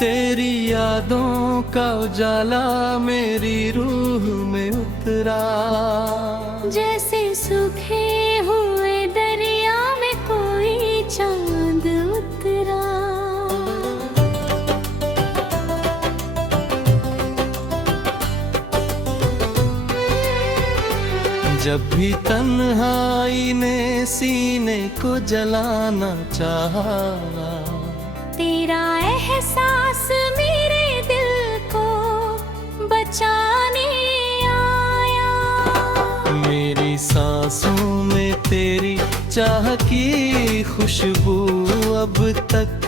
तेरी यादों का उजाला मेरी रूह में उतरा, जैसे सूखे हुए दरिया में कोई चांद उतरा। जब भी तन्हाई ने सीने को जलाना चाहा, तेरा एहसास मेरे दिल को बचाने आया। मेरी सांसों में तेरी चाह की खुशबू अब तक,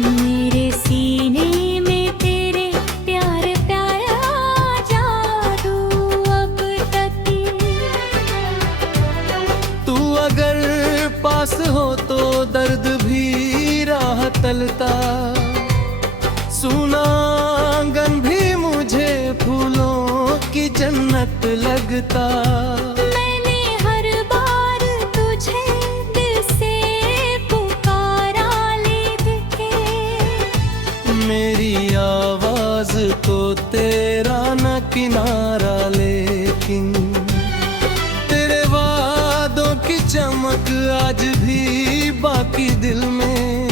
मेरे सीने में तेरे प्यार प्यारा जादू अब तक। तू अगर पास हो तो दर्द भी राह तलता, सुना आंगन भी मुझे फूलों की जन्नत लगता। मैंने हर बार तुझे दिल से पुकारा लेके, मेरी आवाज तो तेरा न किनारा, लेकिन तेरे वादों की चमक आज भी बाकी दिल में,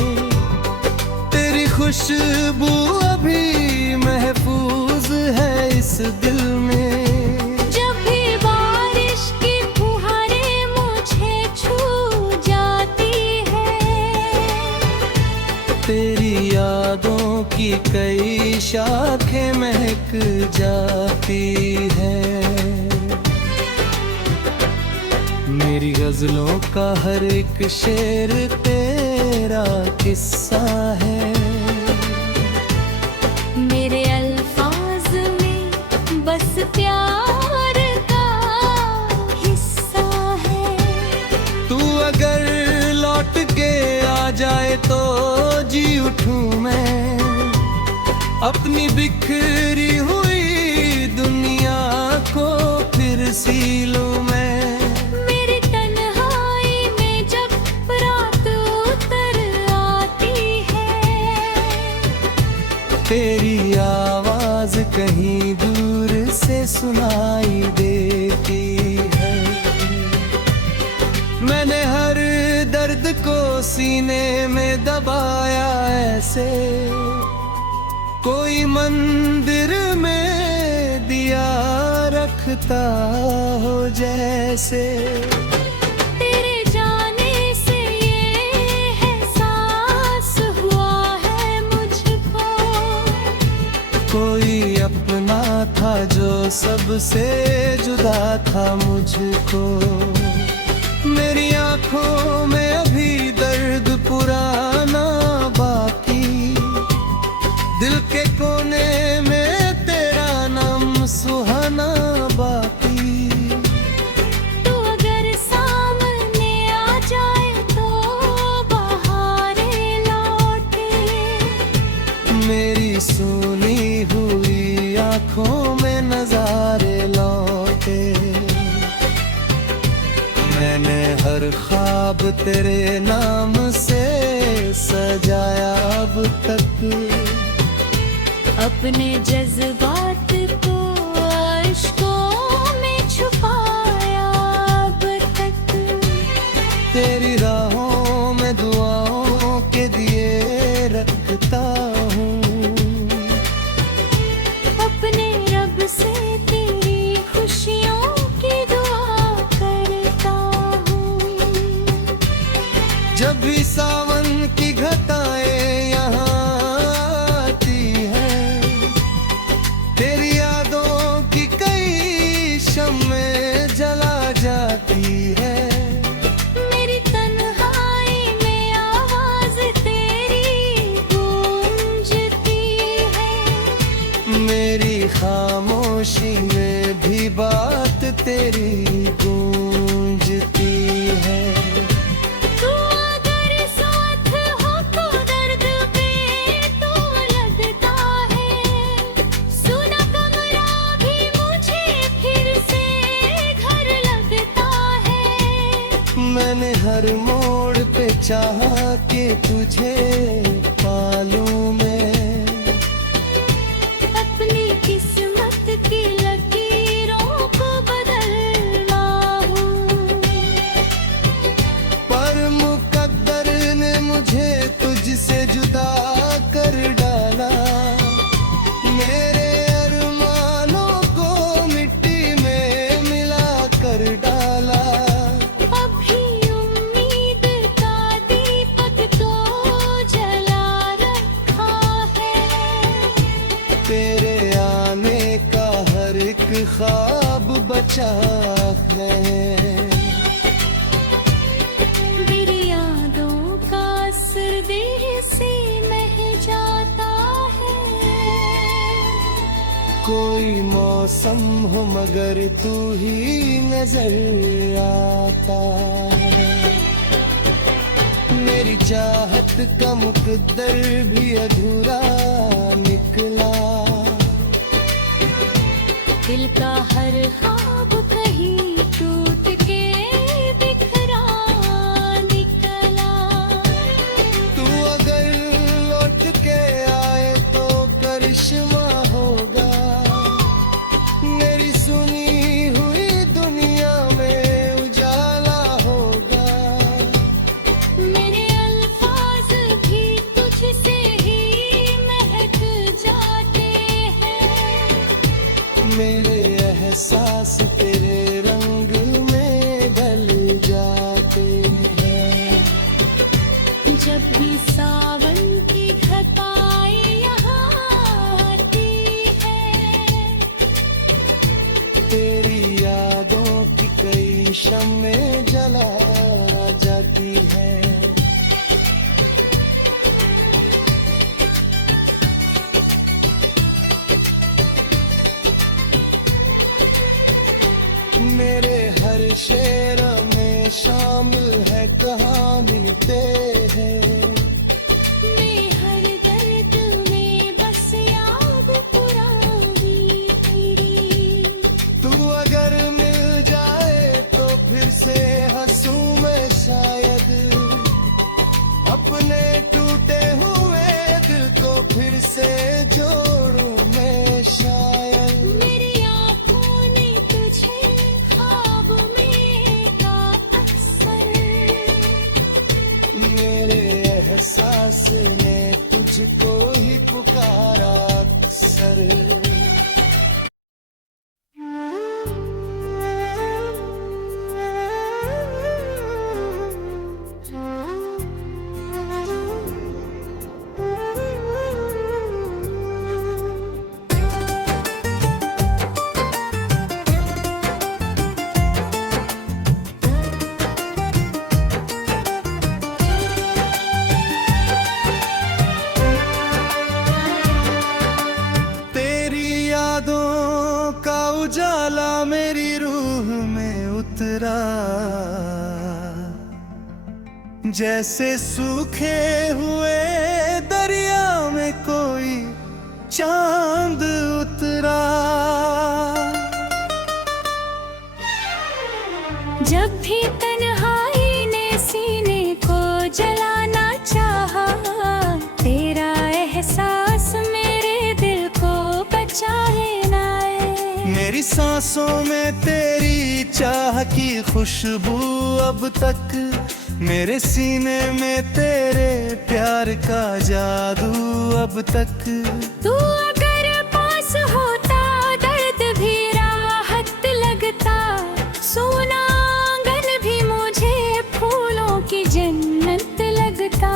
तेरी खुशबू अभी महफूज है इस दिल में। जब भी बारिश की फुहारें मुझे छू जाती है, तेरी यादों की कई शाखें महक जाती है। मेरी गजलों का हर एक शेर तेरा किस्सा है, मेरे अल्फाज में बस प्यार का हिस्सा है। तू अगर लौट के आ जाए तो जी उठूं मैं, अपनी बिखरी हुई दुनिया को फिर सी लूं मैं। मेरी तन्हाई में जब रात उतर आती है, तेरी आवाज कहीं दूर से सुनाई देती है। मैंने हर दर्द को सीने में दबाया ऐसे, कोई मंदिर में दिया रखता हो जैसे। तेरे जाने से ये एहसास हुआ है मुझको, कोई अपना था जो सबसे जुदा था मुझको। मेरी आंखों में अभी दर्द पुराना बाकी, दिल के कोने में तेरा नाम सुहाना बाकी। तू अगर सामने आ जाए तो बहारें लौटे, मेरी सुनी हुई आंखों में नजारे लौटे। मैंने हर ख्वाब तेरे नाम से सजाया अब तक, अपने जज्बात को अश्कों में छुपाया अब तक। तेरी राहों में दुआओं के दिए रखता हूँ, अपने रब से तेरी खुशियों की दुआ करता हूँ। जब भी सावन की घटाएं यहाँ आती है, तेरी यादों की कई शम्में जला जाती है। मेरी तन्हाई में आवाज तेरी गूंजती है, मेरी खामोशी में भी बात तेरी गूंजती है। तू अगर सो मैंने हर मोड़ पे चाहा कि तुझे पालूं मैं। अपनी किस्मत की लकीरों को बदलना हूँ, पर मुकद्दर ने मुझे तुझसे जुदा कर डाला। मेरे अरमानों को मिट्टी में मिला कर डाला। अभी उम्मीद का दीपक तो जला रखा है। तेरे आने का हर एक ख्वाब बचा है। मेरी यादों का असर देह से मह जाता है। कोई मौसम हो मगर तू ही नजर आता है। मेरी चाहत का मुकद्दर भी अधूरा निकला। दिल का हर ख्वाब कहीं टूट के बिखरा निकला। तू अगर लौट के आए तो करिश्मा होगा। मेरी सुनी हुई दुनिया में उजाला होगा। मेरे अल्फाज भी तुझसे ही महक जाते हैं। मेरे एहसास तेरे रंग में ढल जाते हैं। जब भी सावन की घटाएं यहाँ आती है। तेरी यादों की कई शम्में जला जाती है। मेरे हर शेर में शामिल है कहानी तेरे। मैं हर दर्द में बस याद पुरानी तेरी। तू अगर मिल जाए तो फिर से हंसूं मैं शायद। अपने टूटे हुए दिल को फिर से जोड़ूं मैं शायद। मेरी आँखों ने तुझे ख्वाब में का अक्सर। मेरे एहसास ने तुझको ही पुकारा अक्सर। तेरी यादों का उजाला मेरी रूह में उतरा। जैसे सूखे हुए दरिया में कोई चांद उतरा। जब भी तन्हाई ने सीने को जलाना चाहा। तेरा एहसास मेरे दिल को बचाए लाए। मेरी सांसों में तेरी चाह की खुशबू अब तक। मेरे सीने में तेरे प्यार का जादू अब तक। तू अगर पास होता दर्द भी राहत लगता। सोना आंगन भी मुझे फूलों की जन्नत लगता।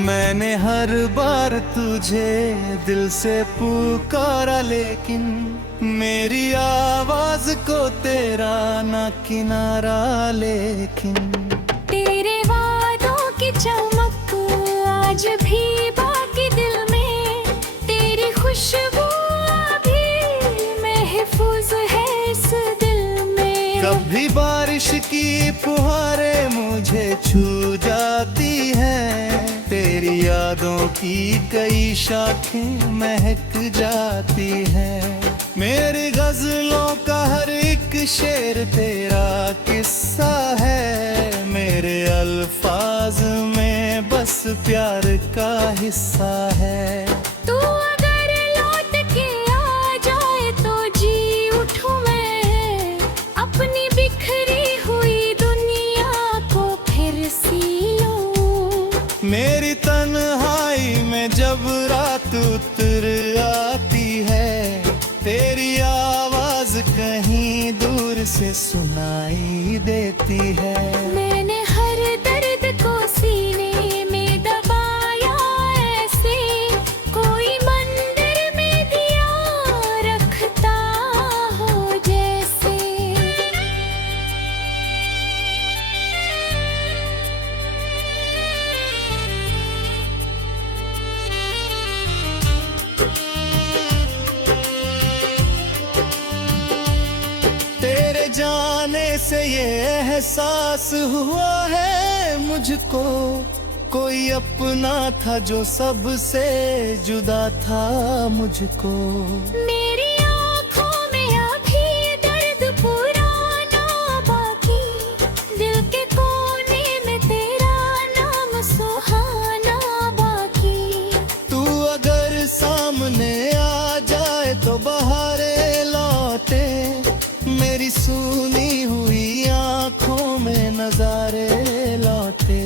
मैंने हर बार तुझे दिल से पुकारा लेकिन मेरी आवाज को तेरा ना किनारा। लेकिन तेरे वादों की चमक आज भी बाकी दिल में। तेरी खुशबू अभी महफूज है इस दिल में। कभी बारिश की फुहारें मुझे छू जाती हैं। तेरी यादों फूलों की कई शाखें महक जाती हैं। मेरी गजलों का हर एक शेर तेरा किस्सा है। मेरे अल्फाज में बस प्यार का हिस्सा है। तू अगर लौट के आ जाए तो जी उठूं मैं, अपनी बिखरी हुई दुनिया को फिर सी लूं। मेरी तन्हाई में जब रात उतर आती है, तेरी आवाज कहीं दूर से सुनाई देती है। मैंने हर दर्द को सीने में दबाया ऐसे, कोई मंदिर में दिया रखता हो जैसे। तेरे जाने से ये एहसास हुआ है मुझको, कोई अपना था जो सबसे जुदा था मुझको। मेरी आँखों में अभी दर्द पुराना बाकी, दिल के कोने में तेरा नाम सुहाना बाकी। तू अगर सामने आ जाए तो बहारे लौटे, मेरी सुनी हुई आँखों में नजारे लौटे।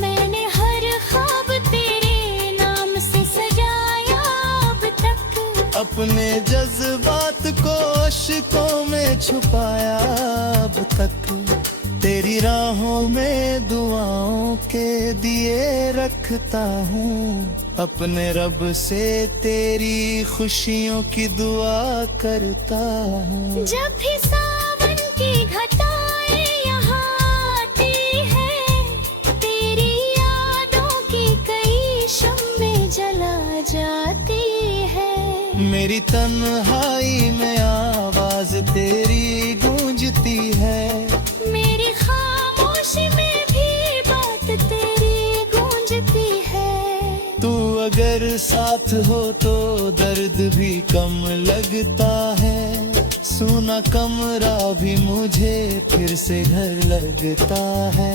मैंने हर ख्वाब तेरे नाम से सजाया अब तक, अपने जज्बात को अश्कों में छुपाया अब तक। तेरी राहों में दुआओं के दिए रखता हूँ, अपने रब से तेरी खुशियों की दुआ करता हूँ। जब भी सावन की घटाएं यहाँ आती है, तेरी यादों की कई शम्में जला जाती है। मेरी तन्हाई में आवाज तेरी गूंजती है, मेरी खामोशी में भी बात तेरी गूंजती है। तू अगर साथ हो तो दर्द भी कम लगता है। सूना कमरा भी मुझे फिर से घर लगता है।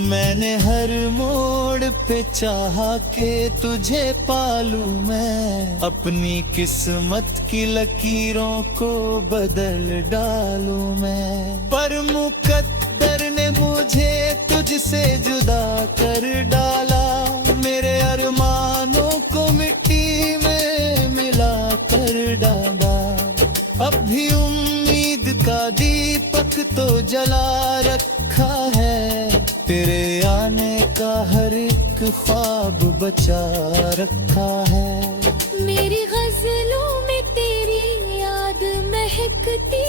मैंने हर मोड़ पे चाहा के तुझे पालूं मैं, अपनी किस्मत की लकीरों को बदल डालूं मैं। पर मुकद्दर ने मुझे तुझसे जुदा कर डाला, मेरे अरमानों को मिट्टी में मिला कर डाला। अब भी उम्मीद का दीपक तो जला रखा है, तेरे आने का हर एक ख्वाब बचा रखा है। मेरी गजलों में तेरी याद महकती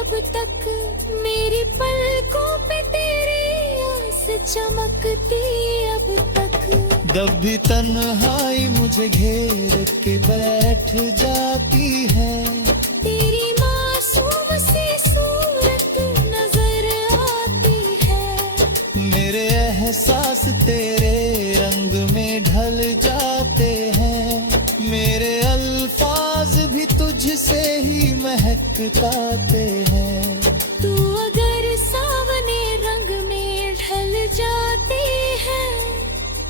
अब तक, मेरी पलकों पे तेरी आस चमकती अब तक। जब भी तन्हाई मुझे घेर के बैठ जाती है, तेरी मासूम सी सूरत नजर आती है। मेरे एहसास तेरे रंग में ढल जाते हैं, मेरे अल्फाज भी तुझसे ही महकते हैं। तू अगर सावने रंग में ढल जाती है,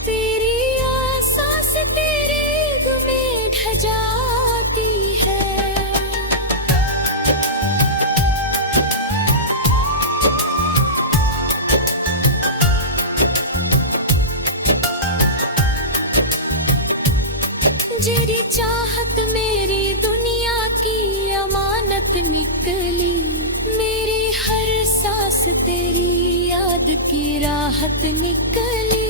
तेरी आसास तेरे रंग में ढल जाती है। जेरी चाहत मेरी दुनिया की अमानत निकली, मेरी हर सांस तेरी याद की राहत निकली।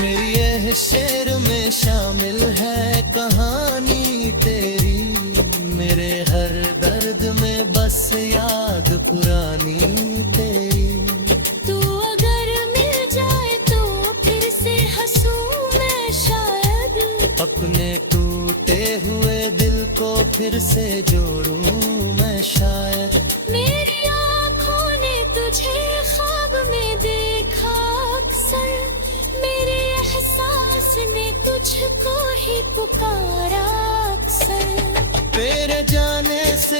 मेरी यह शेर में शामिल है कहानी तेरी, मेरे हर दर्द में बस याद पुरानी तेरी। तू अगर मिल जाए तो फिर से हंसूं मैं शायद, अपने टूटे हुए दिल को फिर से जोड़ूं मैं शायद। मेरी आँखों ने तुझे ख्वाब में देखा अक्सर, मेरे एहसास ने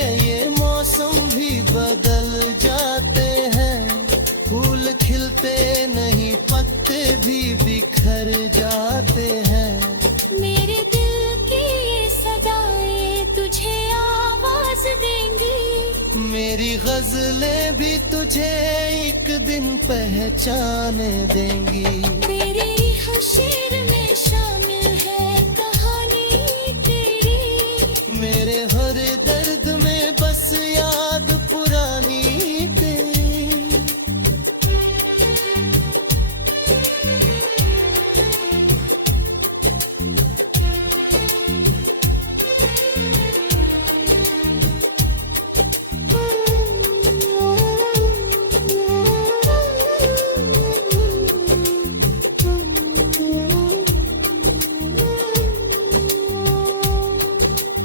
में ये मौसम भी बदल जाते हैं, फूल खिलते नहीं, पत्ते भी बिखर जाते हैं। मेरे दिल की ये सदाएं तुझे आवाज देंगी, मेरी गजलें भी तुझे एक दिन पहचाने देंगी। मेरी हर शेर में शामिल है कहानी तेरी, मेरे हर दर्द में बस याद पुरानी तेरी।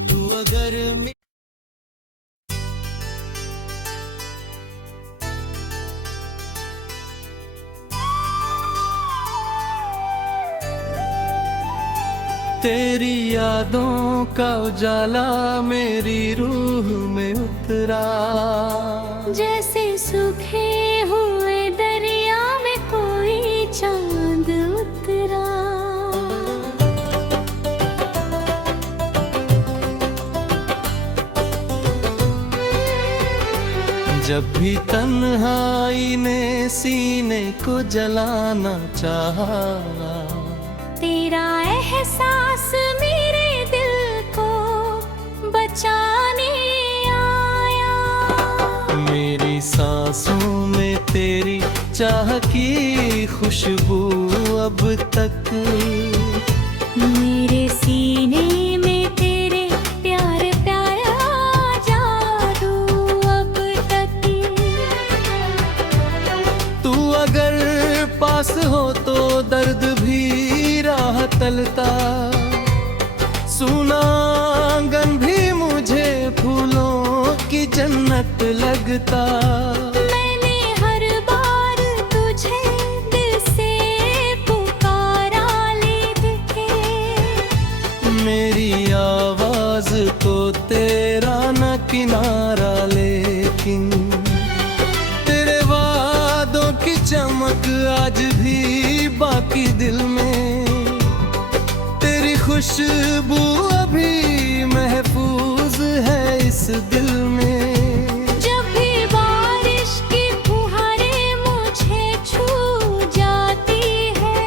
तू अगर तेरी यादों का उजाला मेरी रूह में उतरा, जैसे सूखे हुए दरिया में कोई चांद उतरा। जब भी तन्हाई ने सीने को जलाना चाहा, तेरा एहसास मेरे दिल को बचाने आया। मेरी सांसों में तेरी चाह की खुशबू अब तक, मेरे सीने में तेरे प्यार प्यारा जादू अब तक। तू अगर पास हो तो दर्द भी राह तलता, सुना आंगन भी मुझे फूलों की जन्नत लगता। मैंने हर बार तुझे दिल से पुकारा लेके, मेरी आवाज तो तेरा न किनारा, लेकिन तेरे वादों की चमक आज भी बाकी दिल में, तेरी खुशबू अभी महफूज है इस दिल में। जब भी बारिश की फुहारें मुझे छू जाती है,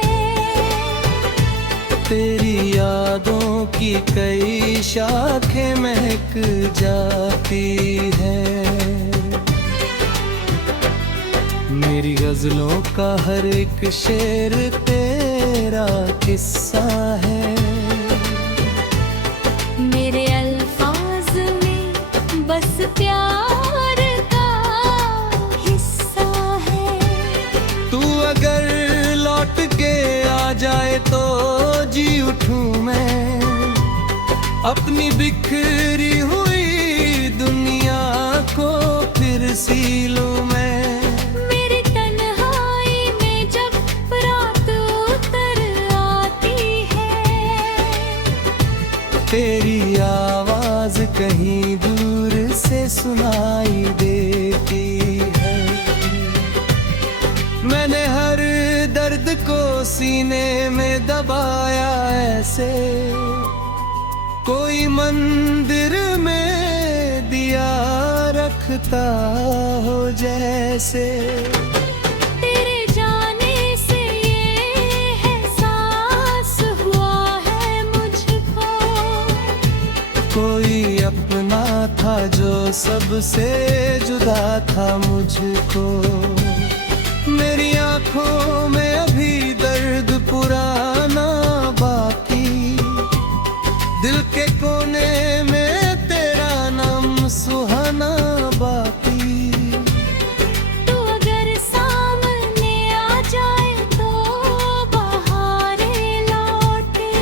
तेरी यादों की कई शाखें महक जाती है। मेरी गजलों का हर एक शेर तेरा किस्सा है, मेरे अल्फाज में बस प्यार का हिस्सा है। तू अगर लौट के आ जाए तो जी उठूं मैं, अपनी बिखरी हुई दुनिया को फिर सी लूं मैं। मेरी तन्हाई में जब रात उतर आती है, तेरी आवाज कहीं दूर से सुनाई देती है। मैंने हर दर्द को सीने में दबाया ऐसे, कोई मंदिर में दिया रखता हो जैसे। तेरे जाने से ये एहसास हुआ है मुझको, कोई अपना था जो सबसे जुदा था मुझको। मेरी आंखों में अभी दर्द पुराना बाकी, दिल के कोने में तेरा नाम सुहाना बाकी। तू अगर सामने आ जाए तो बहारें लौटे,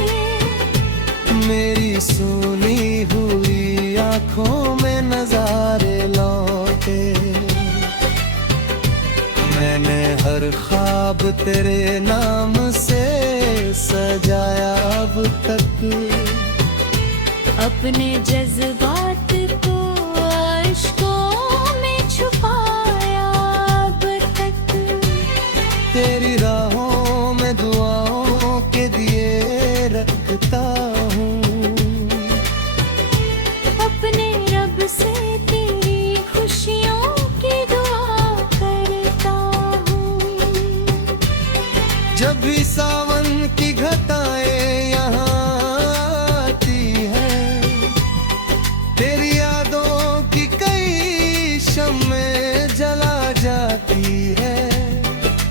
मेरी सुनी हुई आंखों में नजारे लौटे। मैंने हर ख्वाब तेरे नाम से सजाया अब तक, अपने जज्बात को तेरी राहों में दुआओं के दिए रखता हूँ। अपने रब से तेरी खुशियों की दुआ करता हूँ। जब भी सावन की घटाएं यहाँ आती है, तेरी यादों की कई शम्में जला जाती है।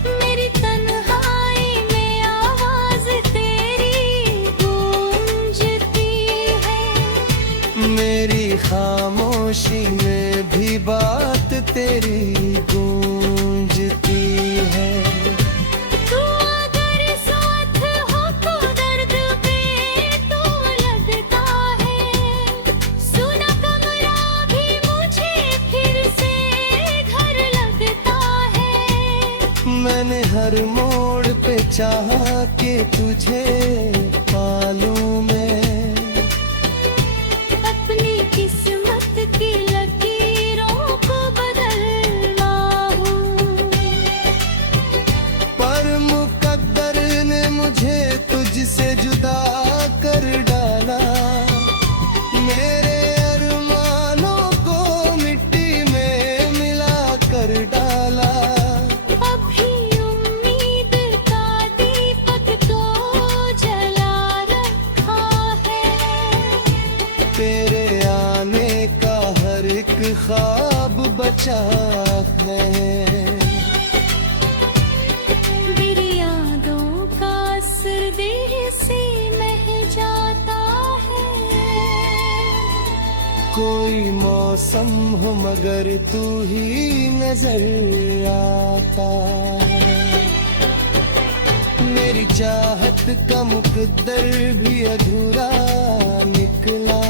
मेरी तन्हाई में आवाज तेरी गूंजती है। मेरी खामोशी में भी बात तेरी गूंजती है। तू अगर साथ हो तो दर्द पे तो लगता है। सुना कमरा भी मुझे फिर से घर लगता है। मैंने हर मोड़ पे चाहा कि तुझे पालूं मैं। अपनी किस्मत की लकीरों को बदलना हूँ। पर मुकद्दर ने मुझे तुझसे जुदा कर डाला। मेरे अरमानों को मिट्टी में मिला कर डाला। अभी उम्मीद का दीपक तो जला रखा है। तेरे आने का हर एक ख्वाब बचा है। मेरी यादों का असर देह से मह जाता है। कोई मौसम हो मगर तू ही नजर आता है। मेरी चाहत का मुकद्दर भी अधूरा निकला।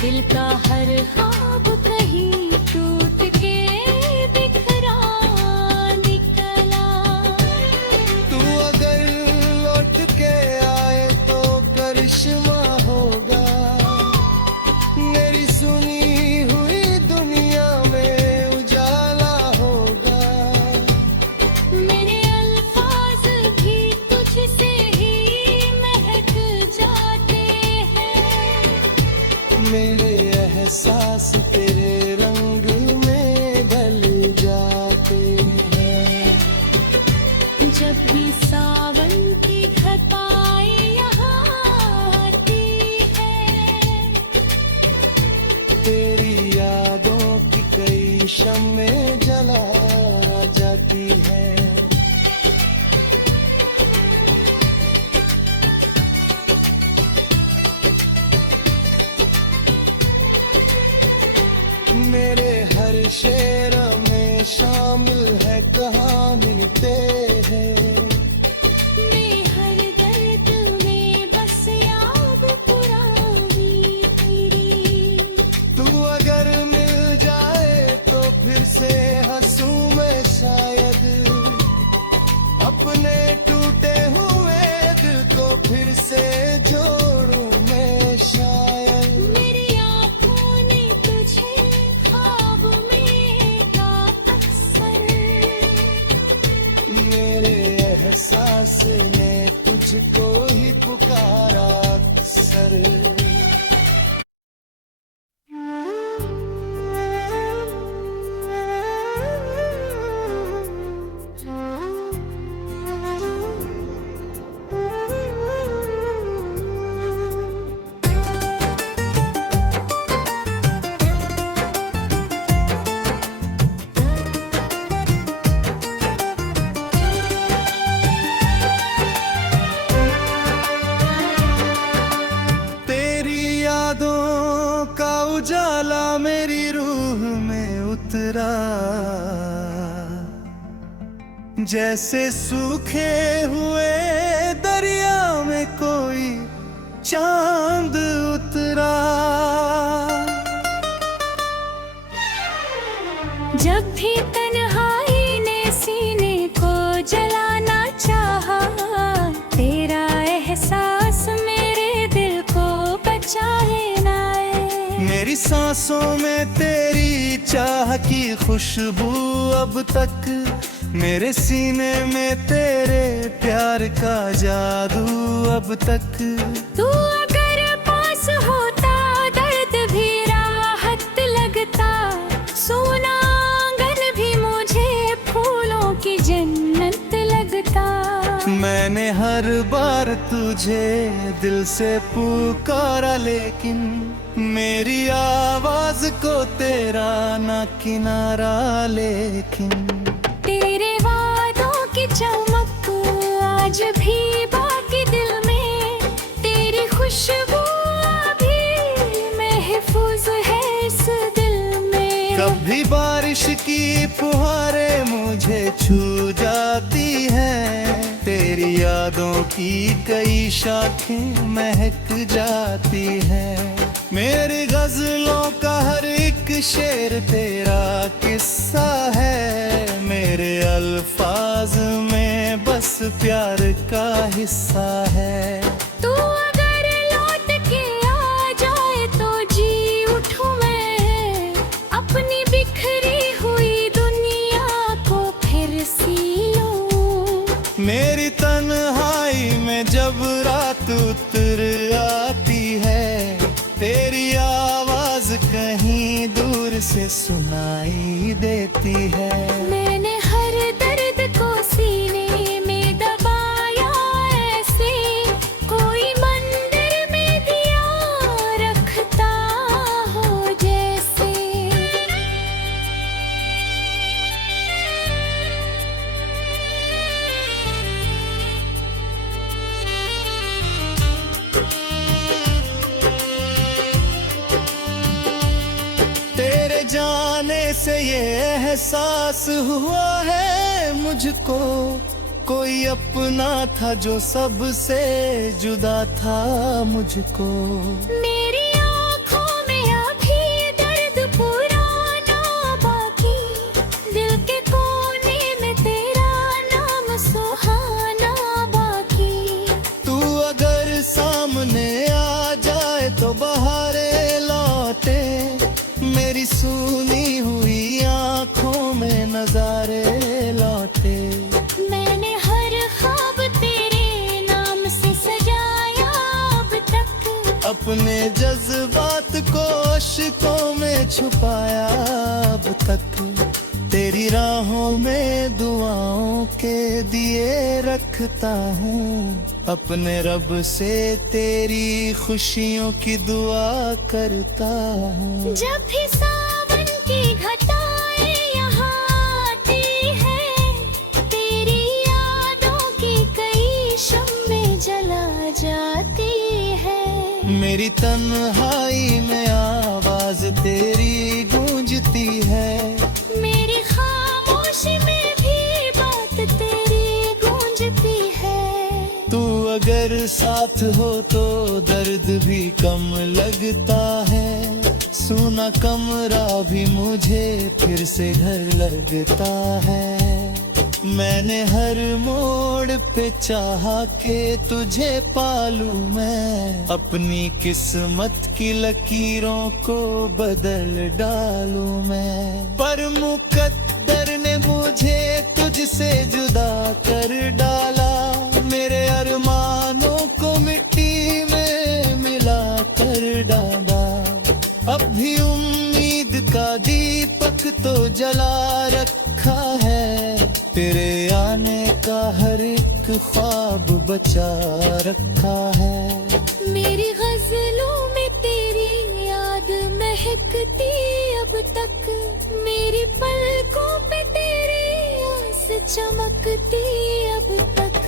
दिल का हर ख्वाब कहीं टूट के बिखरा निकला। तू अगर लौट के आए तो करिश्मा होगा। मेरी सुनी हुई दुनिया में उजाला होगा। मेरे अल्फाज भी तुझसे ही महक जाते हैं। मेरे एहसास तेरे रंग में ढल जाते हैं। जब भी सावन की घटाएं यहाँ आती है। तेरी यादों की कई शम्में जला जाती है। मेरे हर शेर में शामिल है कहानी तेरे। मैं हर दर्द में बस याद पुरानी तेरी। तू अगर मिल जाए तो फिर से हंसूं मैं शायद। अपने टूटे हुए दिल को फिर से जोड़ूं मैं शायद। मेरी आँखों ने तुझे ख्वाब में का अक्सर। मेरे एहसास ने तुझको ही पुकारा अक्सर। तेरी यादों का उजाला मेरी रूह में उतरा। जैसे सूखे हुए दरिया में कोई चांद उतरा। जब भी तन्हाई ने सीने को जलाना चाहा। तेरा एहसास मेरे दिल को बचाए लाए। मेरी सांसों में तेरी चाह की खुशबू अब तक मेरे सीने में तेरे प्यार का जादू अब तक। तू अगर पास होता दर्द भी राहत लगता, सोना आंगन भी मुझे फूलों की जन्नत लगता। मैंने हर बार तुझे दिल से पुकारा, लेकिन मेरी आवाज को तेरा ना किनारा। लेकिन तेरे वादों की चमक आज भी बाकी दिल में, तेरी खुशबू अभी महफूज है इस दिल में। कभी बारिश की फुहारें मुझे छू जाती हैं, तेरी यादों की कई शाखें महक जाती हैं। मेरी गजलों का हर एक शेर तेरा किस्सा है, मेरे अल्फाज में बस प्यार का हिस्सा है। तू अगर लौट के आ जाए तो जी उठूं मैं, अपनी बिखरी हुई दुनिया को फिर सी लूं। मेरी तन्हाई में जब रात उतर आती है, तेरी आवाज कहीं दूर से सुनाई देती है। मैंने हर दर्द को सीने में दबाया ऐसे, कोई मंदिर में दिया रखता हो जैसे। तेरे जाने से ये एहसास हुआ है मुझको, कोई अपना था जो सबसे जुदा था मुझको। मेरी आँखों में अभी दर्द पुराना बाकी, दिल के कोने में तेरा नाम सुहाना बाकी। तू अगर सामने आ जाए तो बहारें लौटे, मेरी सूनी हुई आँखों में नजारे लौटे। मैंने हर ख्वाब तेरे नाम से सजाया अब तक, अपने जज्बात को अश्कों में छुपाया अब तक। तेरी राहों में दुआओं के दिए रखता हूँ, अपने रब से तेरी खुशियों की दुआ करता हूँ। जब भी सावन की घटाएं यहाँ आती है, तेरी यादों की कई शम्में जला जाती है। मेरी तन्हाई में आवाज तेरी गूंजती है, मेरी खामोशी में भी बात तेरी गूंजती है। तू अगर साथ हो तो दर्द भी कम लगता है, सूना कमरा भी मुझे फिर से घर लगता है। मैंने हर मोड़ पे चाहा के तुझे पालूं मैं, अपनी किस्मत की लकीरों को बदल डालूं मैं। पर मुकद्दर ने मुझे तुझसे जुदा कर डाला, मेरे अरमानों को मिट्टी में मिला कर डाला। अब भी उम्मीद का दीपक तो जला रखा है, तेरे आने का हर एक ख्वाब बचा रखा है। मेरी गजलों में तेरी याद महकती अब तक, मेरी पलकों पे तेरी आस चमकती अब तक।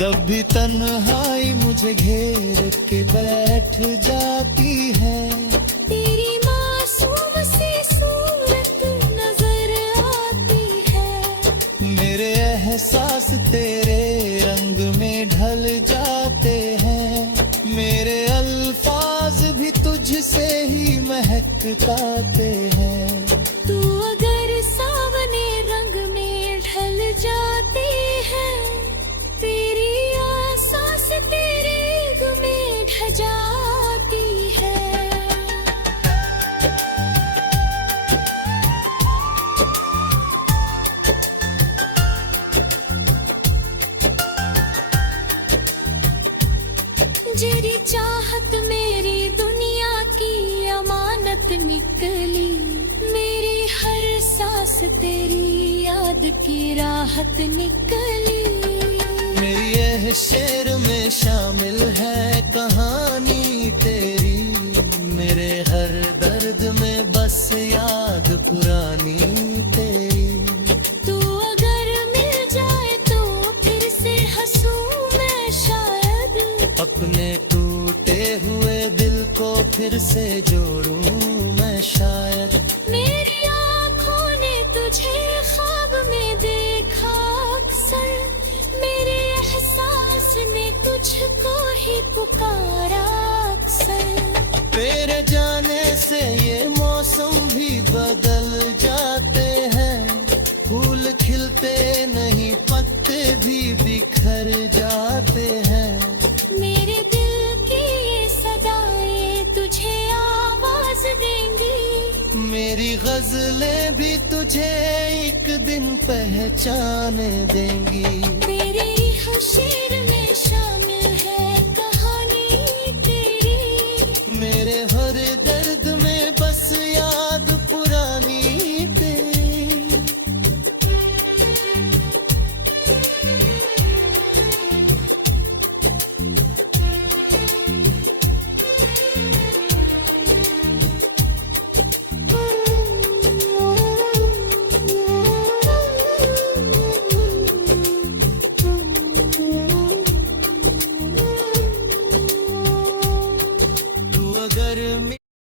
जब भी तन्हाई मुझे घेर के बैठ जाती है, तेरी मासूम सी सूरत नजर आती है। मेरे एहसास तेरे रंग में ढल जाते हैं, मेरे अल्फाज भी तुझसे ही महकते हैं। तू अगर सावने रंग में ढल जाती है, तेरी आसास तेरे रंग में ढल जाती है। निकली, मेरी हर सांस तेरी याद की राहत निकली। मेरी यह शेर में शामिल है कहानी तेरी, मेरे हर दर्द में बस याद पुरानी तेरी। तू अगर मिल जाए तो फिर से हंसूं मैं शायद, अपने टूटे हुए दिल को फिर से जोड़ूं मैं शायद। मेरी आँखों ने तुझे ख्वाब में देखा अक्सर, मेरे एहसास ने तुझको ही पुकारा अक्सर। तेरे जाने से ये मौसम भी बदल जाते हैं, फूल खिलते नहीं पत्ते भी बिखर जाते हैं। मेरे दिल की ये सदाएं तुझे आवाज देंगी, मेरी गजलें भी तुझे एक दिन पहचाने देंगी। तेरी हर शेर में